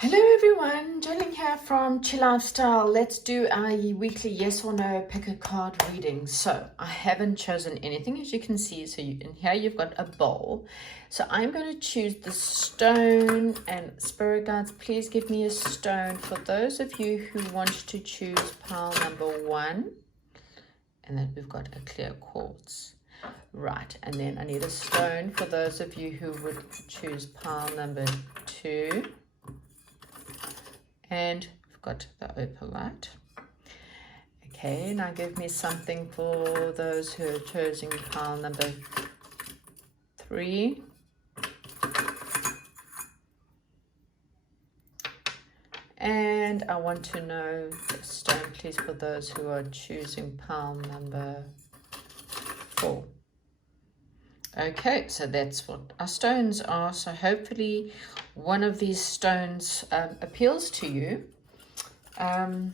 Hello everyone, Jolene here from Chill Lifestyle. Let's do our weekly yes or no pick a card reading. So I haven't chosen anything, as you can see. So in here you've got a bowl. So I'm going to choose the stone, and spirit guides, please give me a stone for those of you who want to choose pile number 1. And then we've got a clear quartz. Right, and then I need a stone for those of you who would choose pile number 2. And we've got the opalite. Okay, now give me something for those who are choosing pile number 3. And I want to know the stone, please, for those who are choosing pile number 4. Okay, so that's what our stones are. So hopefully one of these stones appeals to you. So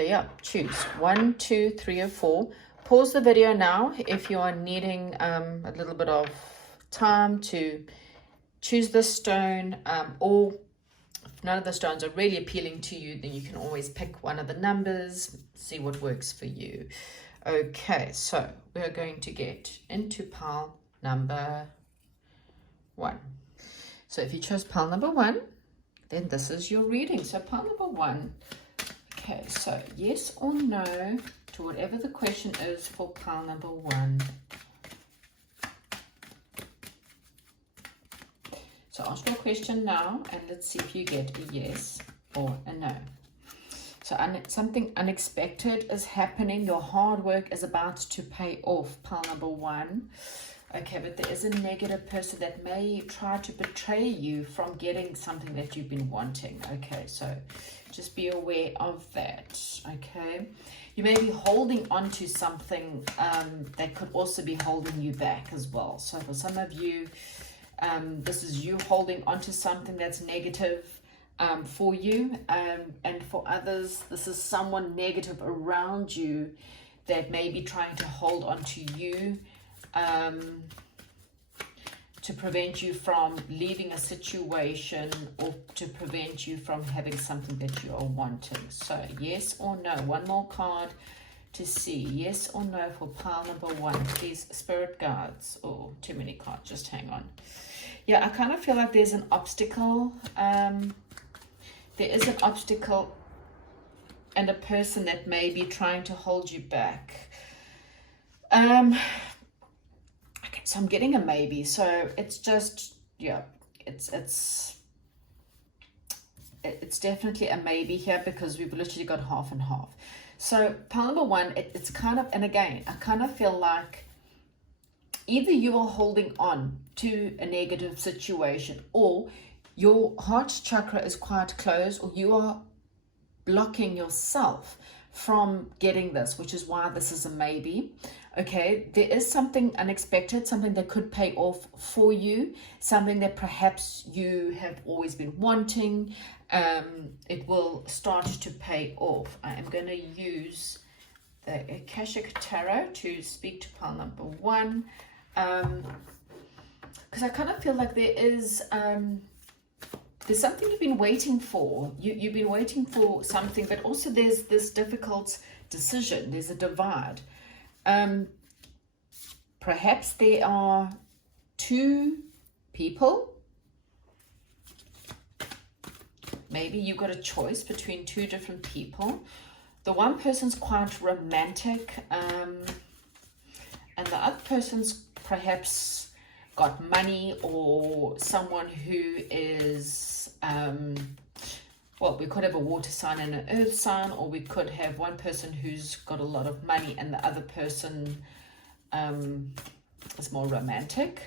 yeah, choose 1, 2, 3, or 4. Pause the video now if you are needing a little bit of time to choose this stone, or if none of the stones are really appealing to you, then you can always pick one of the numbers, see what works for you. Okay, so we're going to get into pile number 1. So if you chose pile number 1, then this is your reading. So pile number 1, okay, so yes or no to whatever the question is for pile number 1. So ask your question now, and let's see if you get a yes or a no. So something unexpected is happening. Your hard work is about to pay off, pile number 1. Okay, but there is a negative person that may try to betray you from getting something that you've been wanting. Okay, so just be aware of that. Okay, you may be holding on to something that could also be holding you back as well. So for some of you, this is you holding on to something that's negative for you, and for others, this is someone negative around you that may be trying to hold on to you to prevent you from leaving a situation, or to prevent you from having something that you are wanting. So yes or no, one more card to see, yes or no for pile number 1, please, spirit guides. Oh, too many cards, just hang on. Yeah, I kind of feel like there's an obstacle. There is an obstacle and a person that may be trying to hold you back. Okay, so I'm getting a maybe. So it's just, yeah, it's definitely a maybe here, because we've literally got half and half. So pile number 1, it's kind of, and again, I kind of feel like either you are holding on to a negative situation, or your heart chakra is quite closed, or you are blocking yourself from getting this, which is why this is a maybe. Okay, there is something unexpected, something that could pay off for you, something that perhaps you have always been wanting. It will start to pay off. I am going to use the Akashic Tarot to speak to pile number 1, because I kind of feel like there is there's something you've been waiting for. You've been waiting for something, but also there's this difficult decision. There's a divide. Perhaps there are 2 people. Maybe you got a choice between 2 different people. The one person's quite romantic, and the other person's perhaps got money, or someone who is well, we could have a water sign and an earth sign, or we could have one person who's got a lot of money and the other person is more romantic.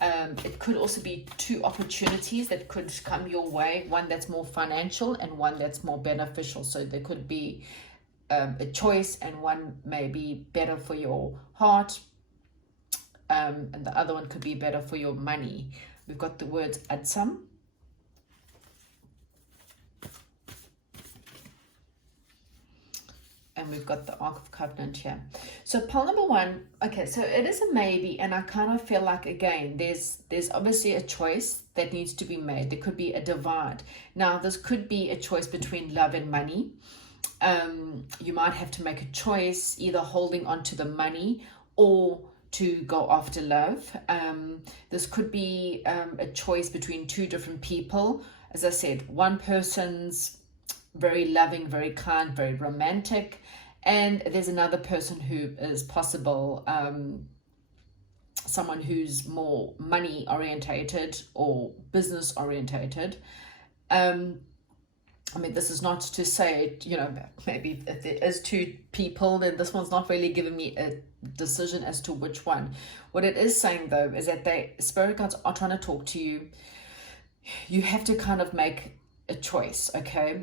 It could also be 2 opportunities that could come your way, one that's more financial and one that's more beneficial. So there could be a choice, and one may be better for your heart, and the other one could be better for your money. We've got the words adsam, and we've got the Ark of Covenant here. So pile number one, okay, so it is a maybe, and I kind of feel like, again, there's obviously a choice that needs to be made. There could be a divide. Now, this could be a choice between love and money. You might have to make a choice, either holding on to the money or to go after love. This could be a choice between two different people. As I said, one person's very loving, very kind, very romantic, and there's another person who is possible, someone who's more money orientated or business orientated. I mean, this is not to say, you know, maybe if there is two people, then this one's not really giving me a decision as to which one. What it is saying, though, is that spirit guides are trying to talk to you. You have to kind of make a choice, okay?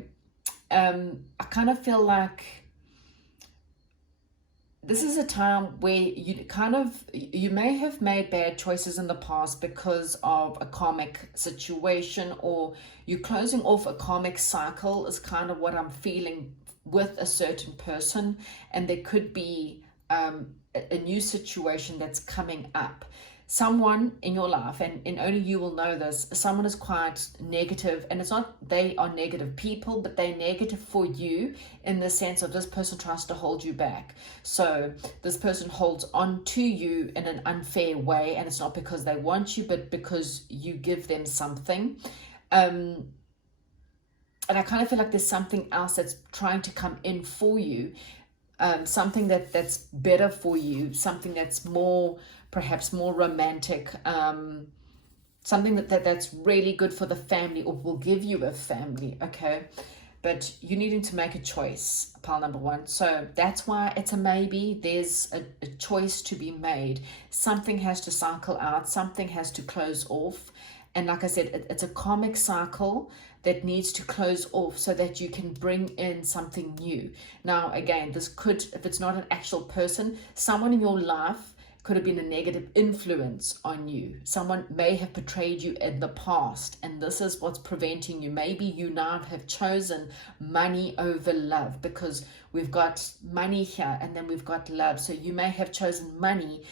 I kind of feel like this is a time where you may have made bad choices in the past because of a karmic situation, or you're closing off a karmic cycle is kind of what I'm feeling with a certain person, and there could be a new situation that's coming up. Someone in your life, and only you will know this, someone is quite negative, and it's not they are negative people, but they're negative for you in the sense of this person tries to hold you back. So this person holds on to you in an unfair way, and it's not because they want you, but because you give them something. And I kind of feel like there's something else that's trying to come in for you, something that's better for you, something that's perhaps more romantic, something that's really good for the family or will give you a family, okay? But you needing to make a choice, pile number one. So that's why it's a maybe. There's a choice to be made. Something has to cycle out. Something has to close off. And like I said, it's a karmic cycle that needs to close off so that you can bring in something new. Now, again, this could, if it's not an actual person, someone in your life could have been a negative influence on you. Someone may have betrayed you in the past, and this is what's preventing you. Maybe you now have chosen money over love, because we've got money here and then we've got love. So you may have chosen money,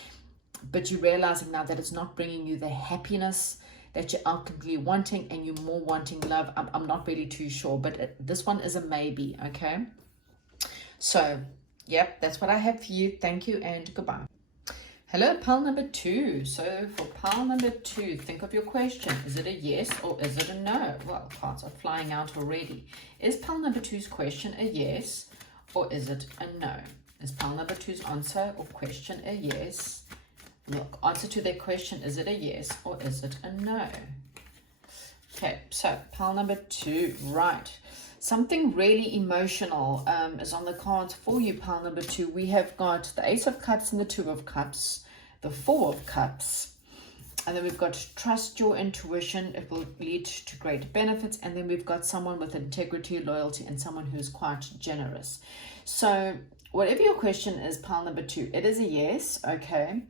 but you're realizing now that it's not bringing you the happiness that you're ultimately wanting, and you're more wanting love. I'm not really too sure, but this one is a maybe, okay? So, yep, that's what I have for you. Thank you and goodbye. Hello, pile number two. So for pile number two, think of your question. Is it a yes or is it a no? Well, cards are flying out already. Is pile number two's question a yes or is it a no? Is pile number two's answer or question a yes? Look, answer to their question, is it a yes or is it a no? Okay, so pile number two, right. Something really emotional is on the cards for you, pile number two. We have got the Ace of Cups and the Two of Cups, the Four of Cups, and then we've got trust your intuition. It will lead to great benefits. And then we've got someone with integrity, loyalty, and someone who's quite generous. So whatever your question is, pile number two, it is a yes, okay?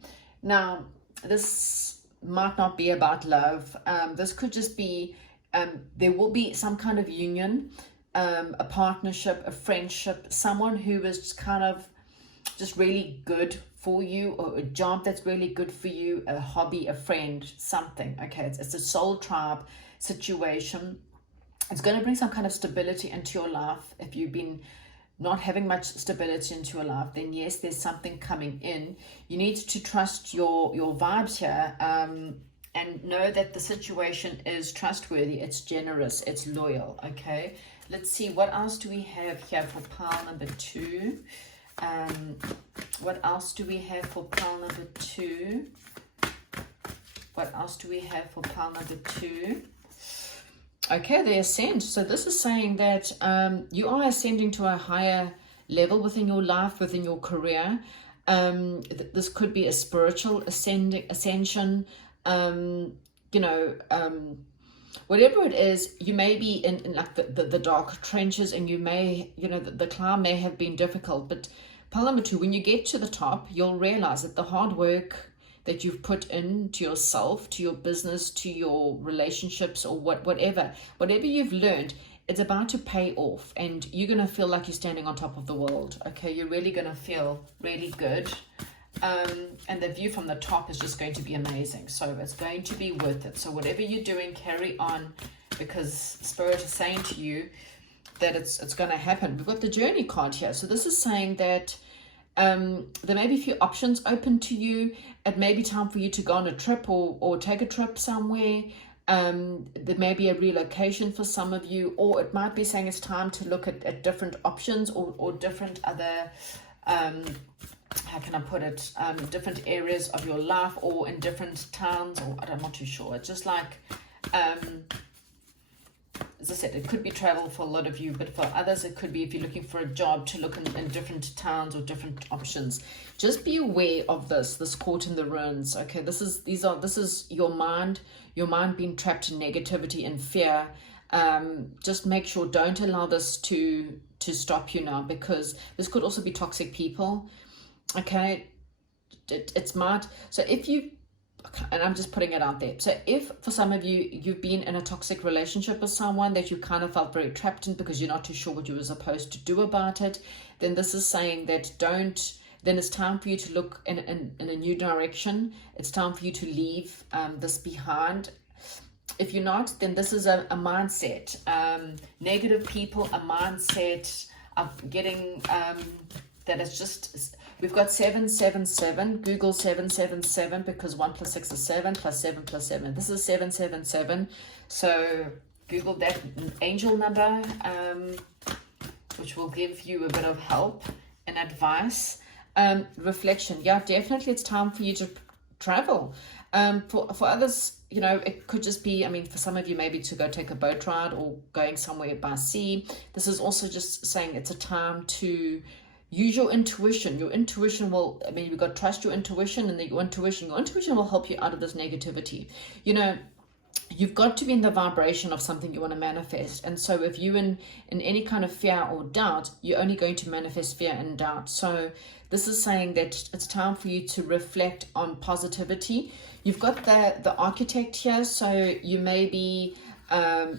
Now, this might not be about love. This could just be, there will be some kind of union, a partnership, a friendship, someone who is kind of just really good for you, or a job that's really good for you, a hobby, a friend, something. Okay, it's a soul tribe situation. It's going to bring some kind of stability into your life. If you've been not having much stability into your life, then yes, there's something coming in. You need to trust your vibes here, and know that the situation is trustworthy, it's generous, it's loyal, okay? Let's see, what else do we have here for pile number two? What else do we have for pile number two? What else do we have for pile number two? Okay, the ascent. So this is saying that you are ascending to a higher level within your life, within your career. This could be a spiritual ascension. Whatever it is, you may be in like the dark trenches, and you may, the climb may have been difficult. But pile number two, when you get to the top, you'll realize that the hard work that you've put into yourself, to your business, to your relationships, or whatever you've learned, it's about to pay off, and you're going to feel like you're standing on top of the world. Okay, you're really going to feel really good. And the view from the top is just going to be amazing. So it's going to be worth it. So whatever you're doing, carry on, because Spirit is saying to you that it's going to happen. We've got the journey card here. So this is saying that there may be a few options open to you. It may be time for you to go on a trip or take a trip somewhere. There may be a relocation for some of you, or it might be saying it's time to look at different options or different other, how can I put it, different areas of your life, or in different towns, or I'm not too sure. It's just like, as I said, it could be travel for a lot of you, but for others, it could be if you're looking for a job to look in different towns or different options. Just be aware of this caught in the ruins. Okay, this is your mind being trapped in negativity and fear. Just make sure, don't allow this to stop you now, because this could also be toxic people. Okay, it's smart. So if you, and I'm just putting it out there, so if for some of you, you've been in a toxic relationship with someone that you kind of felt very trapped in because you're not too sure what you were supposed to do about it, then this is saying that then it's time for you to look in a new direction. It's time for you to leave this behind. If you're not, then this is a mindset. Negative people, a mindset of getting, that it's just, we've got 777, Google 777, because 1 + 6 is 7, plus 7 plus 7. This is 777. So Google that angel number, which will give you a bit of help and advice. Reflection. Yeah, definitely it's time for you to travel. For others, you know, it could just be, I mean, for some of you, maybe to go take a boat ride or going somewhere by sea. This is also just saying it's a time to use your intuition. Your intuition will, I mean, you've got to trust your intuition, and your intuition will help you out of this negativity. You know, you've got to be in the vibration of something you want to manifest. And so if you in any kind of fear or doubt, you're only going to manifest fear and doubt. So this is saying that it's time for you to reflect on positivity. You've got the architect here, so you may be,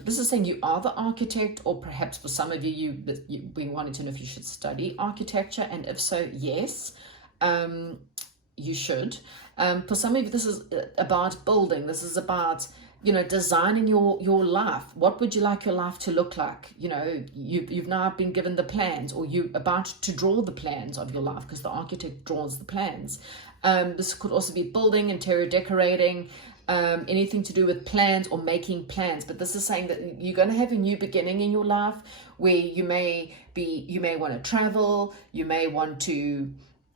this is saying you are the architect, or perhaps for some of you, you've been wanting to know if you should study architecture, and if so, yes, you should. For some of you, this is about building. This is about, you know, designing your life. What would you like your life to look like? You know, you've now been given the plans, or you're about to draw the plans of your life, because the architect draws the plans. This could also be building, interior decorating, anything to do with plans or making plans. But this is saying that you're going to have a new beginning in your life, where you may want to travel, you may want to,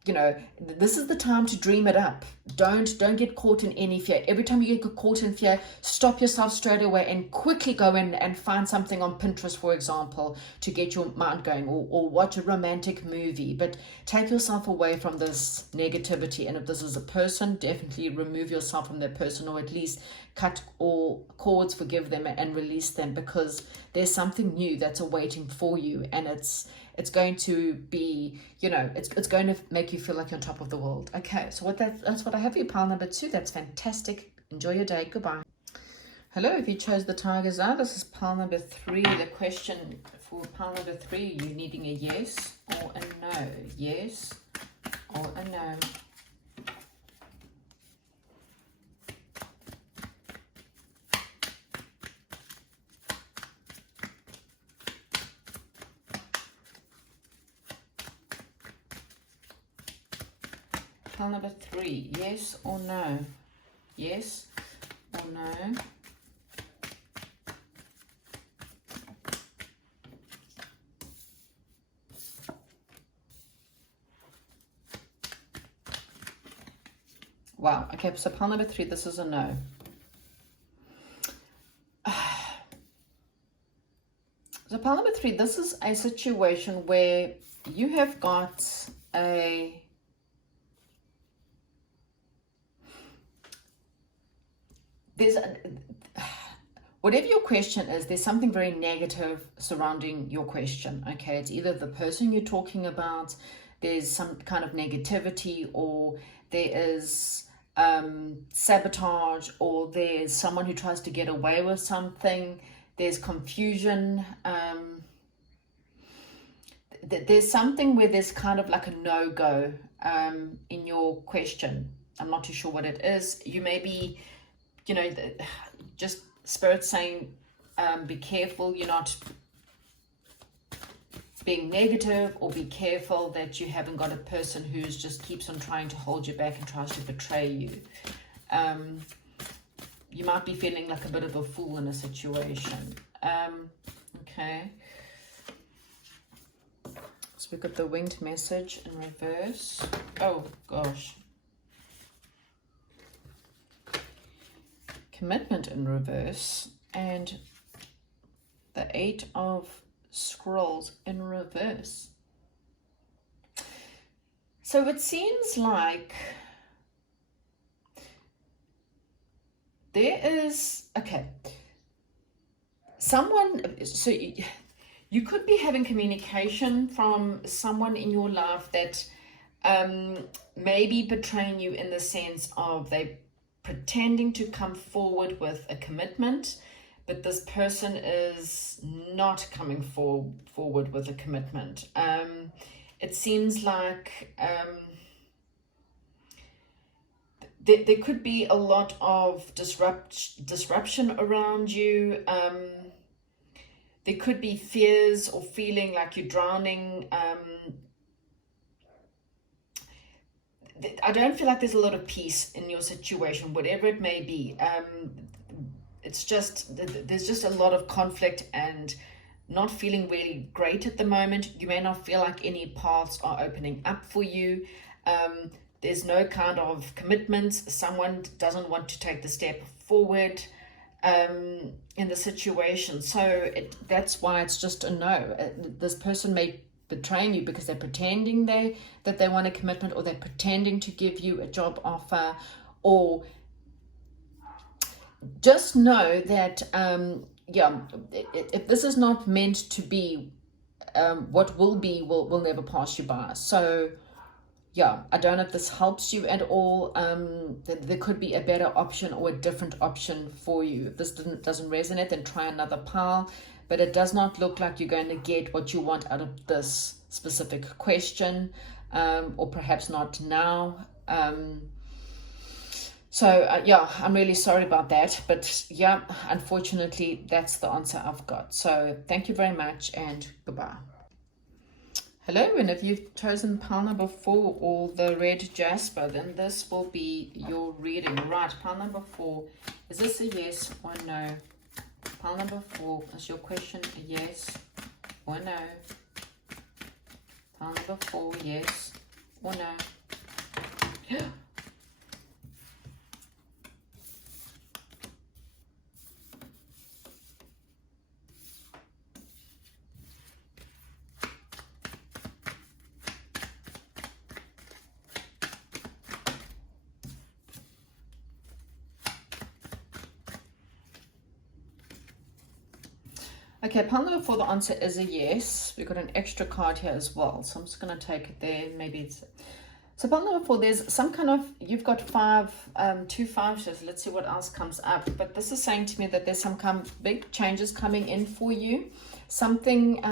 you know, this is the time to dream it up. Don't get caught in any fear. Every time you get caught in fear, stop yourself straight away and quickly go in and find something on Pinterest, for example, to get your mind going, or watch a romantic movie. But take yourself away from this negativity. And if this is a person, definitely remove yourself from that person, or at least cut all cords, forgive them, and release them, because there's something new that's awaiting for you, and it's going to be, you know, it's going to make you feel like you're on top of the world. Okay, so that's what I have for you, pile number 2. That's fantastic. Enjoy your day. Goodbye. Hello, if you chose the Tigers out, this is pile number 3. The question for pile number 3, you needing a yes or a no? Yes or a no? Pile number 3, yes or no? Yes or no? Wow, okay, so pile number 3, this is a no. So pile number 3, this is a situation where you have got whatever your question is, there's something very negative surrounding your question. Okay, it's either the person you're talking about, there's some kind of negativity, or there is sabotage, or there's someone who tries to get away with something. there's confusion. There's something where there's kind of like a no-go in your question. I'm not too sure what it is. You may be, you know, just Spirit saying, be careful you're not being negative, or be careful that you haven't got a person who's just keeps on trying to hold you back and tries to betray you. You might be feeling like a bit of a fool in a situation. Okay. So we've got the winged message in reverse. Oh, gosh. Commitment in reverse. And the 8 of Scrolls in reverse. So it seems like there is, okay, someone, so you could be having communication from someone in your life that may be betraying you, in the sense of they pretending to come forward with a commitment, but this person is not coming forward with a commitment. It seems like there could be a lot of disruption around you. There could be fears or feeling like you're drowning. I don't feel like there's a lot of peace in your situation, whatever it may be. It's just, there's just a lot of conflict and not feeling really great at the moment. You may not feel like any paths are opening up for you. There's no kind of commitments. Someone doesn't want to take the step forward in the situation. So that's why it's just a no. This person may betraying you because they're pretending that they want a commitment, or they're pretending to give you a job offer, or just know that yeah, if this is not meant to be, what will be will never pass you by. So yeah, I don't know if this helps you at all. There could be a better option or a different option for you. If this doesn't resonate, then try another pile. But it does not look like you're going to get what you want out of this specific question, or perhaps not now. So yeah, I'm really sorry about that. But yeah, unfortunately, that's the answer I've got. So thank you very much, and goodbye. Hello, and if you've chosen pile number 4 or the red jasper, then this will be your reading. Right, pile number 4. Is this a yes or no? Pile number 4, is your question a yes or no? Pile number 4, yes or no? Okay, pile number 4, the answer is a yes. We've got an extra card here as well, so I'm just going to take it there. Maybe it's... So pile number 4, there's some kind of... You've got 2 5s, so let's see what else comes up. But this is saying to me that there's some kind of big changes coming in for you. Something,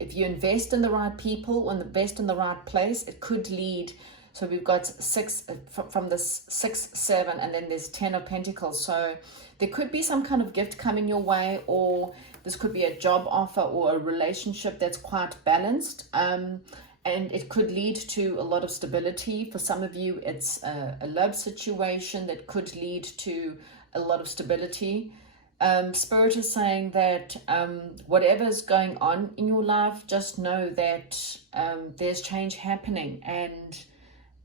if you invest in the right people or invest in the right place, it could lead... So we've got 6, from this 6, 7, and then there's 10 of Pentacles. So there could be some kind of gift coming your way, or this could be a job offer or a relationship that's quite balanced. And it could lead to a lot of stability. For some of you, it's a love situation that could lead to a lot of stability. Spirit is saying that whatever's going on in your life, just know that there's change happening, and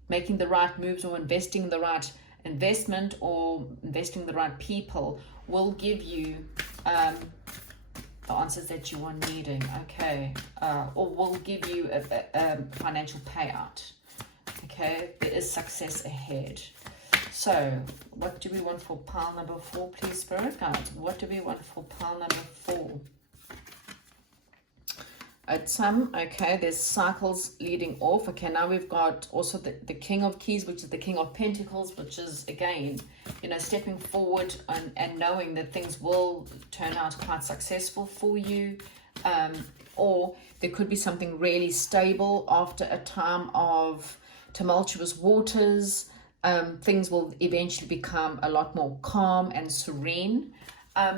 making the right moves or investing in the right investment or investing in the right people will give you the answers that you are needing, okay, or will give you a financial payout, okay. There is success ahead. So what do we want for pile number 4, please, Spirit Guides? What do we want for pile number 4? At some, okay, there's cycles leading off. Okay, now we've got also the King of Keys, which is the King of Pentacles, which is, again, you know, stepping forward and knowing that things will turn out quite successful for you. Or there could be something really stable after a time of tumultuous waters. Things will eventually become a lot more calm and serene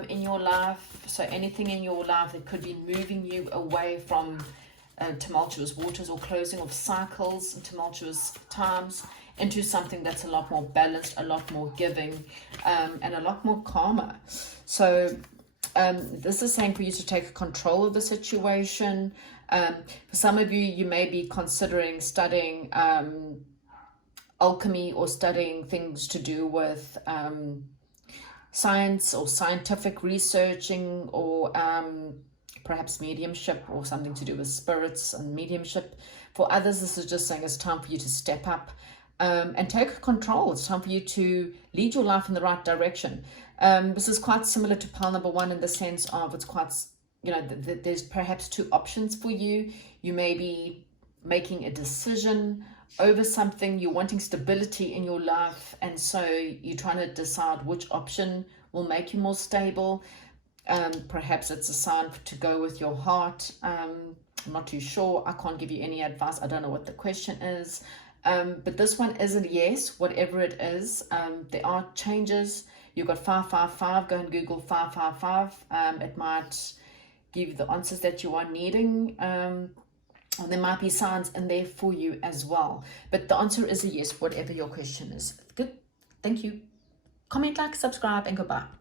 in your life. So anything in your life that could be moving you away from tumultuous waters or closing of cycles and tumultuous times into something that's a lot more balanced, a lot more giving, and a lot more calmer. So this is saying for you to take control of the situation. For some of you, you may be considering studying alchemy or studying things to do with science or scientific researching, or perhaps mediumship or something to do with spirits and mediumship. For others, this is just saying it's time for you to step up and take control. It's time for you to lead your life in the right direction. This is quite similar to pile number 1 in the sense of it's quite, you know, there's perhaps 2 options for you. You may be making a decision over something, you're wanting stability in your life, and so you're trying to decide which option will make you more stable. Perhaps it's a sign to go with your heart. I'm not too sure. I can't give you any advice. I don't know what the question is. But this one is a yes, whatever it is. There are changes. You've got 555. Go and Google 555. It might give you the answers that you are needing. And there might be signs in there for you as well. But the answer is a yes, whatever your question is. Good. Thank you. Comment, like, subscribe, and goodbye.